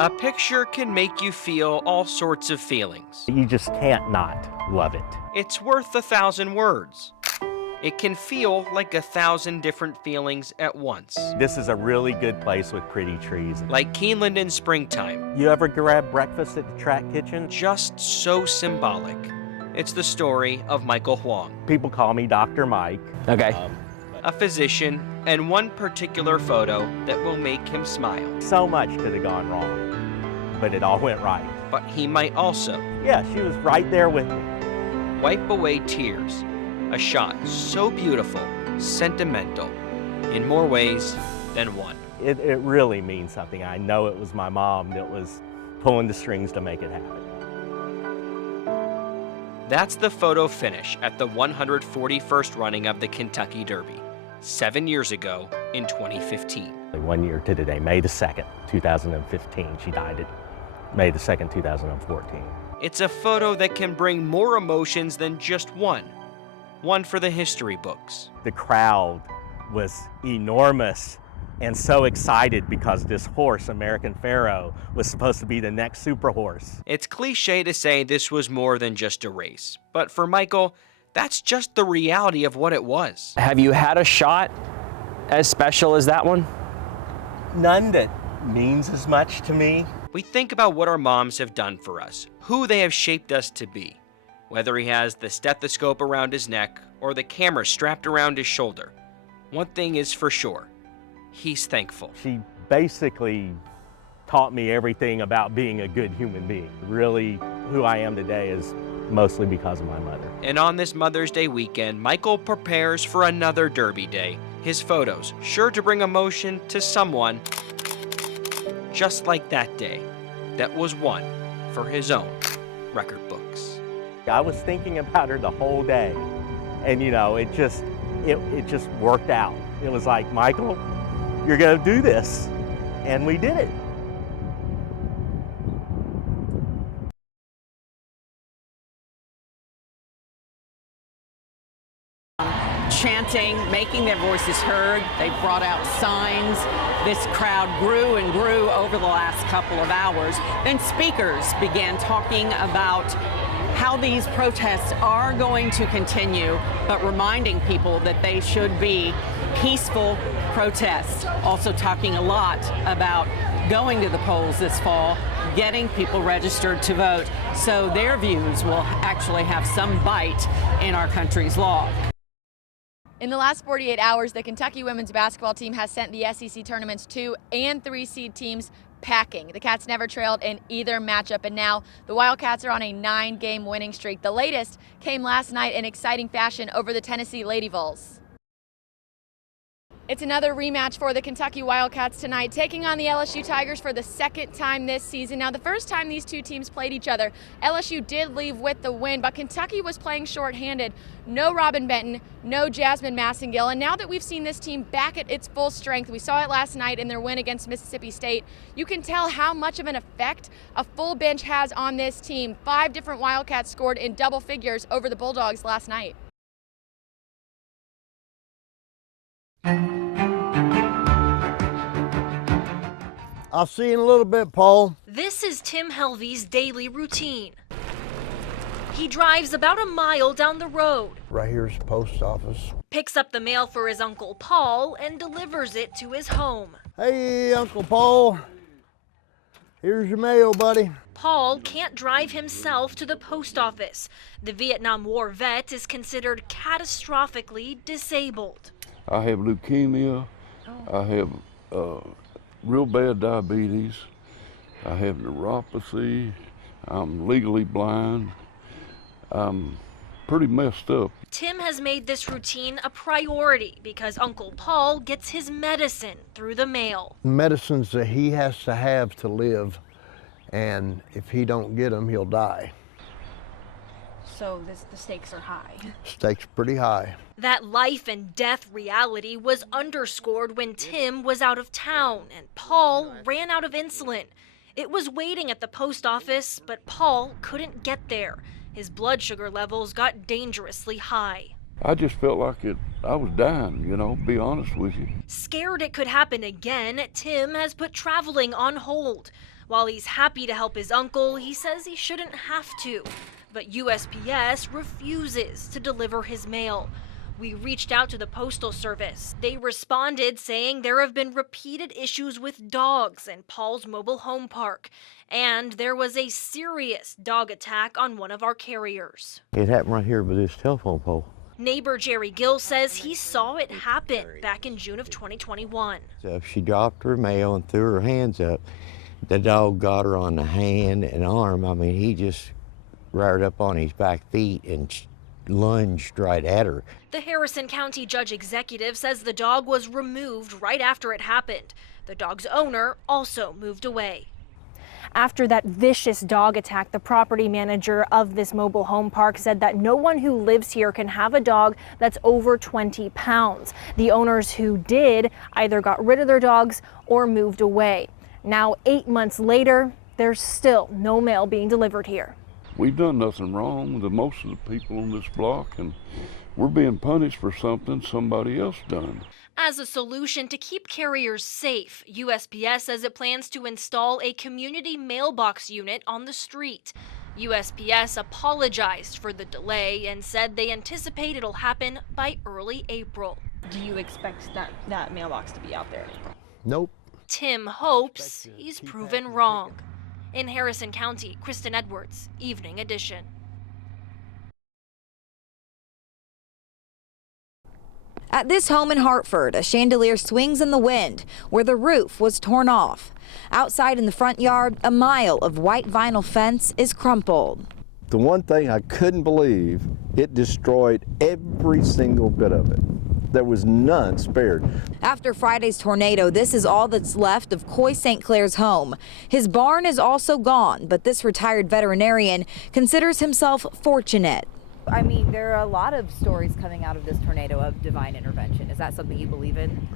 A picture can make you feel all sorts of feelings. You just can't not love it. It's worth 1,000 words. It can feel like 1,000 different feelings at once. This is a really good place with pretty trees. Like Keeneland in springtime. You ever grab breakfast at the track kitchen? Just so symbolic. It's the story of Michael Huang. People call me Dr. Mike. Okay. A physician, and one particular photo that will make him smile. So much could have gone wrong, but it all went right. But he might also. Yeah, she was right there with me. Wipe away tears. A shot so beautiful, sentimental, in more ways than one. It really means something. I know it was my mom that was pulling the strings to make it happen. That's the photo finish at the 141st running of the Kentucky Derby, 7 years ago in 2015. 1 year to today, May the 2nd, 2015. She died at May the 2nd, 2014. It's a photo that can bring more emotions than just one. One for the history books. The crowd was enormous and so excited because this horse, American Pharoah, was supposed to be the next super horse. It's cliche to say this was more than just a race, but for Michael, that's just the reality of what it was. Have you had a shot as special as that one? None that means as much to me. We think about what our moms have done for us, who they have shaped us to be. Whether he has the stethoscope around his neck or the camera strapped around his shoulder, one thing is for sure, he's thankful. She basically taught me everything about being a good human being. Really, who I am today is mostly because of my mother. And on this Mother's Day weekend, Michael prepares for another Derby day. His photos, sure to bring emotion to someone, just like that day, that was one for his own record books. I was thinking about her the whole day, and you know, it just worked out. It was like, Michael, you're gonna do this, and we did it. Chanting, making their voices heard. They brought out signs. This crowd grew and grew over the last couple of hours. Then speakers began talking about how these protests are going to continue, but reminding people that they should be peaceful protests. Also talking a lot about going to the polls this fall, getting people registered to vote, so their views will actually have some bite in our country's law. In the last 48 hours, the Kentucky women's basketball team has sent the SEC tournament's 2 and 3 seed teams packing. The Cats never trailed in either matchup, and now the Wildcats are on a 9-game winning streak. The latest came last night in exciting fashion over the Tennessee Lady Vols. It's another rematch for the Kentucky Wildcats tonight, taking on the LSU Tigers for the second time this season. Now, the first time these two teams played each other, LSU did leave with the win, but Kentucky was playing shorthanded. No Robin Benton, no Jasmine Massengill, and now that we've seen this team back at its full strength, we saw it last night in their win against Mississippi State, you can tell how much of an effect a full bench has on this team. 5 different Wildcats scored in double figures over the Bulldogs last night. I'll see you in a little bit, Paul. This is Tim Helvey's daily routine. He drives about a mile down the road. Right here's the post office. Picks up the mail for his Uncle Paul and delivers it to his home. Hey, Uncle Paul. Here's your mail, buddy. Paul can't drive himself to the post office. The Vietnam War vet is considered catastrophically disabled. I have leukemia. I have real bad diabetes. I have neuropathy. I'm legally blind. I'm pretty messed up. Tim has made this routine a priority because Uncle Paul gets his medicine through the mail. Medicines that he has to have to live, and if he don't get them, he'll die. So the stakes are high. Stakes pretty high. That life and death reality was underscored when Tim was out of town and Paul ran out of insulin. It was waiting at the post office, but Paul couldn't get there. His blood sugar levels got dangerously high. I just felt like I was dying, you know, be honest with you. Scared it could happen again, Tim has put traveling on hold. While he's happy to help his uncle, he says he shouldn't have to. But USPS refuses to deliver his mail. We reached out to the Postal Service. They responded saying there have been repeated issues with dogs in Paul's mobile home park, and there was a serious dog attack on one of our carriers. It happened right here by this telephone pole. Neighbor Jerry Gill says he saw it happen back in June of 2021. So she dropped her mail and threw her hands up. The dog got her on the hand and arm. I mean, he just reared up on his back feet and lunged right at her. The Harrison County Judge Executive says the dog was removed right after it happened. The dog's owner also moved away. After that vicious dog attack, the property manager of this mobile home park said that no one who lives here can have a dog that's over 20 pounds. The owners who did either got rid of their dogs or moved away. Now, 8 months later, there's still no mail being delivered here. We've done nothing wrong with most of the people on this block, and we're being punished for something somebody else done. As a solution to keep carriers safe, USPS says it plans to install a community mailbox unit on the street. USPS apologized for the delay and said they anticipate it'll happen by early April. Do you expect that mailbox to be out there? Nope. Tim hopes he's proven wrong. In Harrison County, Kristen Edwards, Evening Edition. At this home in Hartford, a chandelier swings in the wind where the roof was torn off. Outside in the front yard, a mile of white vinyl fence is crumpled. The one thing I couldn't believe, it destroyed every single bit of it. There was none spared. After Friday's tornado, this is all that's left of Coy St. Clair's home. His barn is also gone, but this retired veterinarian considers himself fortunate. I mean, there are a lot of stories coming out of this tornado of divine intervention. Is that something you believe in?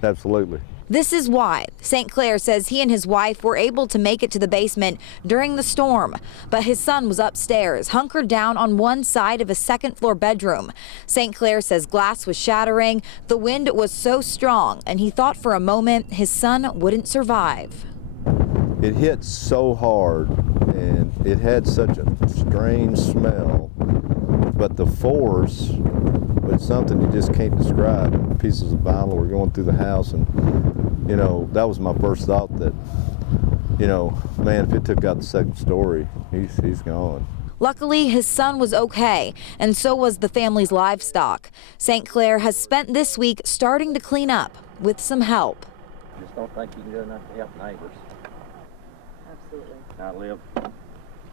Absolutely. This is why St. Clair says he and his wife were able to make it to the basement during the storm, but his son was upstairs, hunkered down on one side of a second-floor bedroom. St. Clair says glass was shattering, the wind was so strong, and he thought for a moment his son wouldn't survive. It hit so hard, and it had such a strange smell, but the force was something you just can't describe. Pieces of vinyl were going through the house, and you know, that was my first thought that, you know, man, if it took out the second story, he's gone. Luckily, his son was okay, and so was the family's livestock. St. Clair has spent this week starting to clean up with some help. Just don't think you can do enough to help neighbors. Absolutely. I live a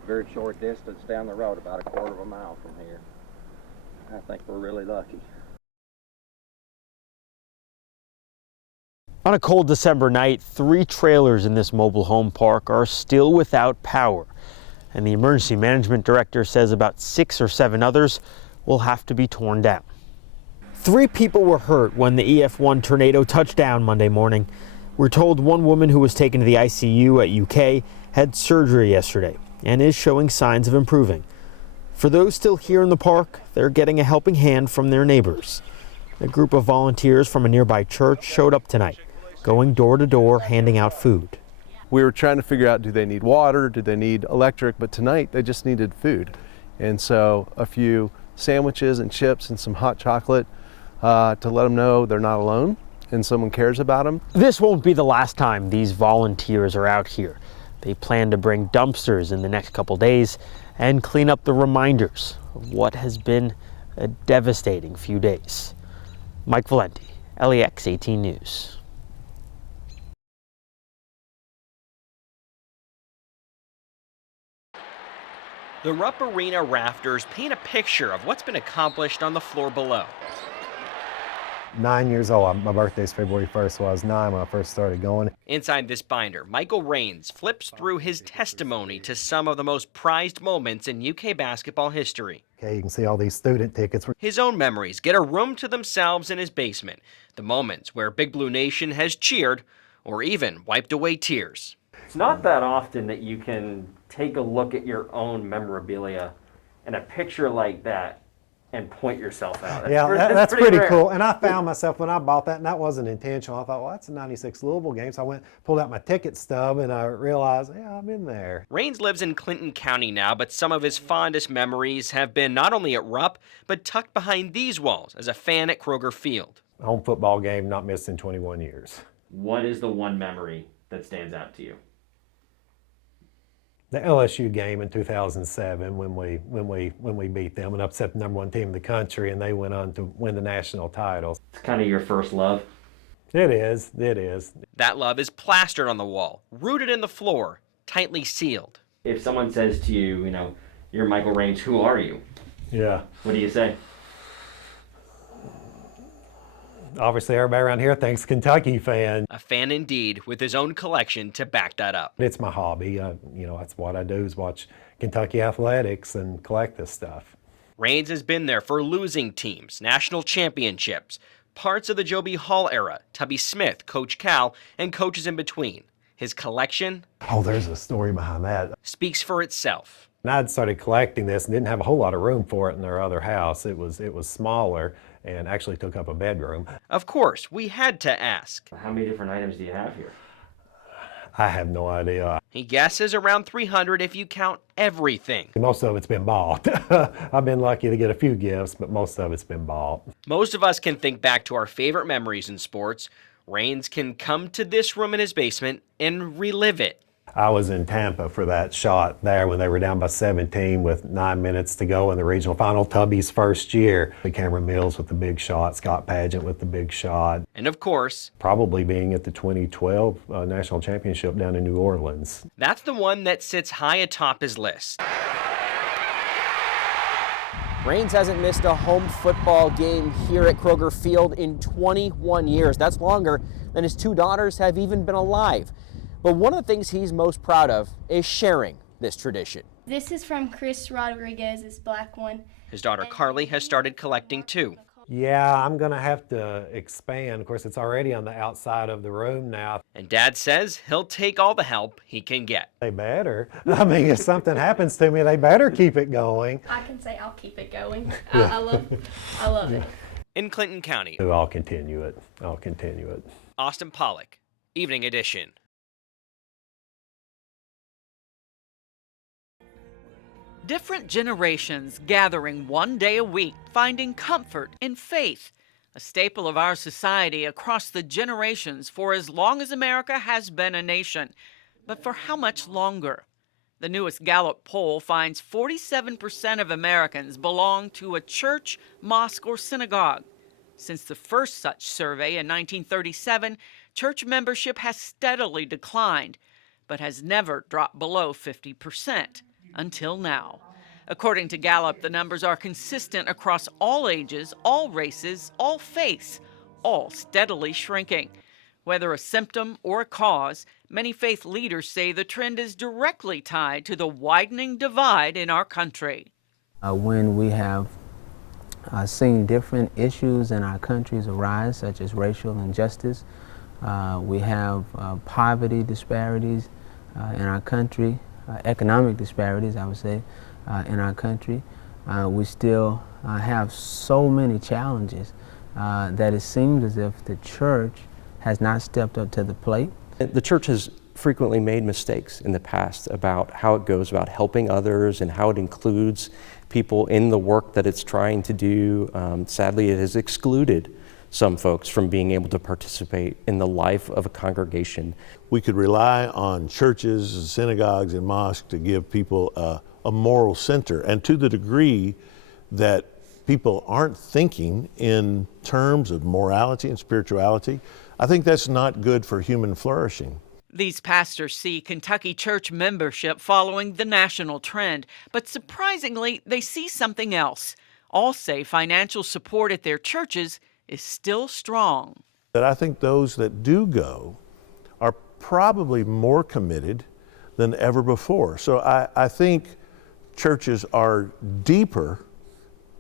very short distance down the road, about a quarter of a mile from here. I think we're really lucky. On a cold December night, 3 trailers in this mobile home park are still without power. And the emergency management director says about 6 or 7 others will have to be torn down. 3 people were hurt when the EF1 tornado touched down Monday morning. We're told one woman who was taken to the ICU at UK had surgery yesterday and is showing signs of improving. For those still here in the park, they're getting a helping hand from their neighbors. A group of volunteers from a nearby church showed up tonight, going door to door handing out food. We were trying to figure out, do they need water, do they need electric, but tonight they just needed food. And so a few sandwiches and chips and some hot chocolate to let them know they're not alone and someone cares about them. This won't be the last time these volunteers are out here. They plan to bring dumpsters in the next couple days and clean up the reminders of what has been a devastating few days. Mike Valenti, LEX-18 News. The Rupp Arena rafters paint a picture of what's been accomplished on the floor below. 9 years old. My birthday's February 1st, so I was 9 when I first started going. Inside this binder, Michael Raines flips through his testimony to some of the most prized moments in UK basketball history. Okay, you can see all these student tickets. His own memories get a room to themselves in his basement. The moments where Big Blue Nation has cheered or even wiped away tears. It's not that often that you can take a look at your own memorabilia and a picture like that and point yourself out. That's pretty rare. cool. And I found myself when I bought that, and that wasn't intentional. I thought, well, that's a 96 Louisville game. So I pulled out my ticket stub, and I realized, yeah, I'm in there. Raines lives in Clinton County now, but some of his fondest memories have been not only at Rupp, but tucked behind these walls as a fan at Kroger Field. Home football game not missed in 21 years. What is the one memory that stands out to you? The LSU game in 2007 when we beat them and upset the #1 team in the country, and they went on to win the national title. It's kind of your first love. It is. It is. That love is plastered on the wall, rooted in the floor, tightly sealed. If someone says to you, you know, you're Michael Raines, who are you? Yeah. What do you say? Obviously, everybody around here thinks Kentucky fan. A fan indeed, with his own collection to back that up. It's my hobby. That's what I do is watch Kentucky athletics and collect this stuff. Raines has been there for losing teams, national championships, parts of the Joe B. Hall era, Tubby Smith, Coach Cal, and coaches in between. His collection? Oh, there's a story behind that. Speaks for itself. And I'd started collecting this and didn't have a whole lot of room for it in their other house. It was smaller and actually took up a bedroom. Of course, we had to ask. How many different items do you have here? I have no idea. He guesses around 300 if you count everything. Most of it's been bought. I've been lucky to get a few gifts, but most of it's been bought. Most of us can think back to our favorite memories in sports. Raines can come to this room in his basement and relive it. I was in Tampa for that shot there when they were down by 17 with 9 minutes to go in the regional final. Tubby's first year. Cameron Mills with the big shot, Scott Padgett with the big shot. And of course, probably being at the 2012 National Championship down in New Orleans. That's the one that sits high atop his list. Raines hasn't missed a home football game here at Kroger Field in 21 years. That's longer than his two daughters have even been alive. But one of the things he's most proud of is sharing this tradition. This is from Chris Rodriguez's black one. His daughter Carly has started collecting too. Yeah, I'm going to have to expand. Of course, it's already on the outside of the room now. And Dad says he'll take all the help he can get. They better. I mean, if something happens to me, they better keep it going. I can say I'll keep it going. I love it. In Clinton County. I'll continue it. I'll continue it. Austin Pollock, Evening Edition. Different generations gathering one day a week, finding comfort in faith, a staple of our society across the generations for as long as America has been a nation. But for how much longer? The newest Gallup poll finds 47% of Americans belong to a church, mosque, or synagogue. Since the first such survey in 1937, church membership has steadily declined, but has never dropped below 50%. Until now. According to Gallup, the numbers are consistent across all ages, all races, all faiths, all steadily shrinking. Whether a symptom or a cause, many faith leaders say the trend is directly tied to the widening divide in our country. When we have seen different issues in our countries arise, such as racial injustice, we have poverty disparities in our country, economic disparities, I would say, in our country. We still have so many challenges that it seems as if the church has not stepped up to the plate. The church has frequently made mistakes in the past about how it goes about helping others and how it includes people in the work that it's trying to do. Sadly, it has excluded some folks from being able to participate in the life of a congregation. We could rely on churches and synagogues and mosques to give people a moral center, and to the degree that people aren't thinking in terms of morality and spirituality, I think that's not good for human flourishing. These pastors see Kentucky church membership following the national trend, but surprisingly, they see something else. All say financial support at their churches is still strong. That I think those that do go are probably more committed than ever before. So I think churches are deeper,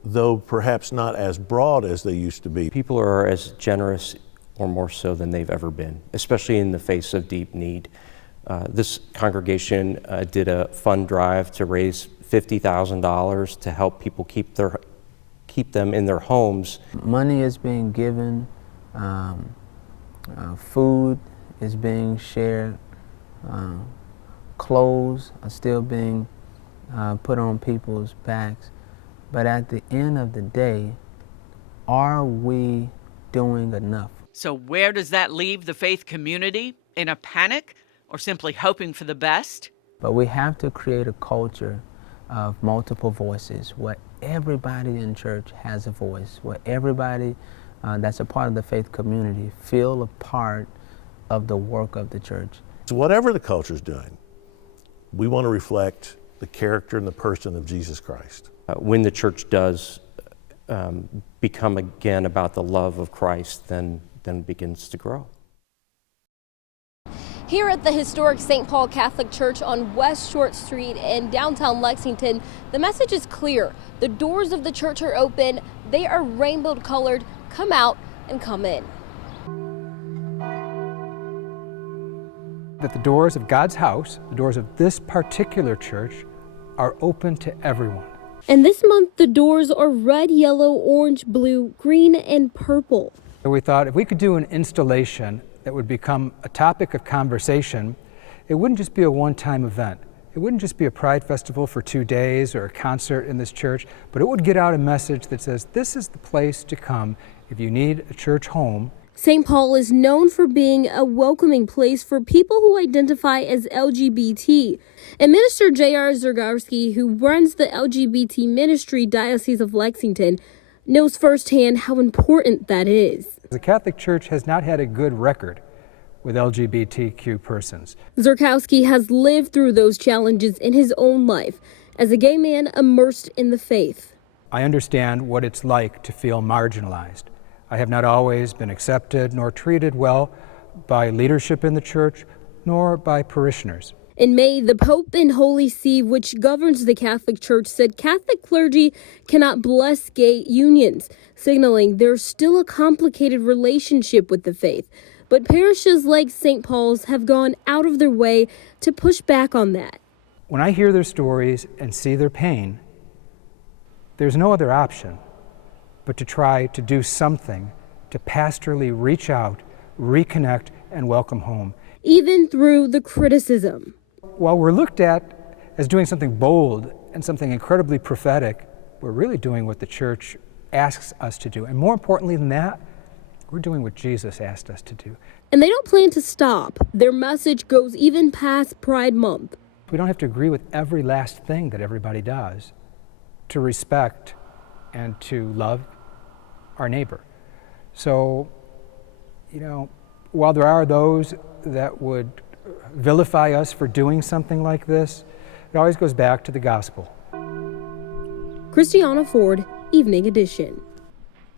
though perhaps not as broad as they used to be. People are as generous or more so than they've ever been, especially in the face of deep need. This congregation did a fund drive to raise $50,000 to help people keep keep them in their homes. Money is being given, food is being shared, clothes are still being put on people's backs. But at the end of the day, are we doing enough? So where does that leave the faith community? In a panic or simply hoping for the best? But we have to create a culture of multiple voices where everybody in church has a voice, where everybody that's a part of the faith community feel a part of the work of the church. So whatever the culture is doing, we want to reflect the character and the person of Jesus Christ. When the church does become again about the love of Christ, then it begins to grow. Here at the historic St. Paul Catholic Church on West Short Street in downtown Lexington, the message is clear. The doors of the church are open. They are rainbow colored. Come out and come in. That the doors of God's house, the doors of this particular church, are open to everyone. And this month, the doors are red, yellow, orange, blue, green, and purple. So we thought if we could do an installation that would become a topic of conversation, it wouldn't just be a one-time event. It wouldn't just be a Pride Festival for 2 days or a concert in this church, but it would get out a message that says this is the place to come if you need a church home. St. Paul is known for being a welcoming place for people who identify as LGBT. And Minister J.R. Zergowski, who runs the LGBT ministry Diocese of Lexington, knows firsthand how important that is. The Catholic Church has not had a good record with LGBTQ persons. Zerkowski has lived through those challenges in his own life as a gay man immersed in the faith. I understand what it's like to feel marginalized. I have not always been accepted nor treated well by leadership in the church, nor by parishioners. In May, the Pope and Holy See, which governs the Catholic Church, said Catholic clergy cannot bless gay unions, signaling there's still a complicated relationship with the faith. But parishes like St. Paul's have gone out of their way to push back on that. When I hear their stories and see their pain, there's no other option but to try to do something to pastorally reach out, reconnect, and welcome home. Even through the criticism. While we're looked at as doing something bold and something incredibly prophetic, we're really doing what the church asks us to do. And more importantly than that, we're doing what Jesus asked us to do. And they don't plan to stop. Their message goes even past Pride Month. We don't have to agree with every last thing that everybody does to respect and to love our neighbor. So, while there are those that would vilify us for doing something like this, it always goes back to the gospel. Christiana Ford, Evening Edition.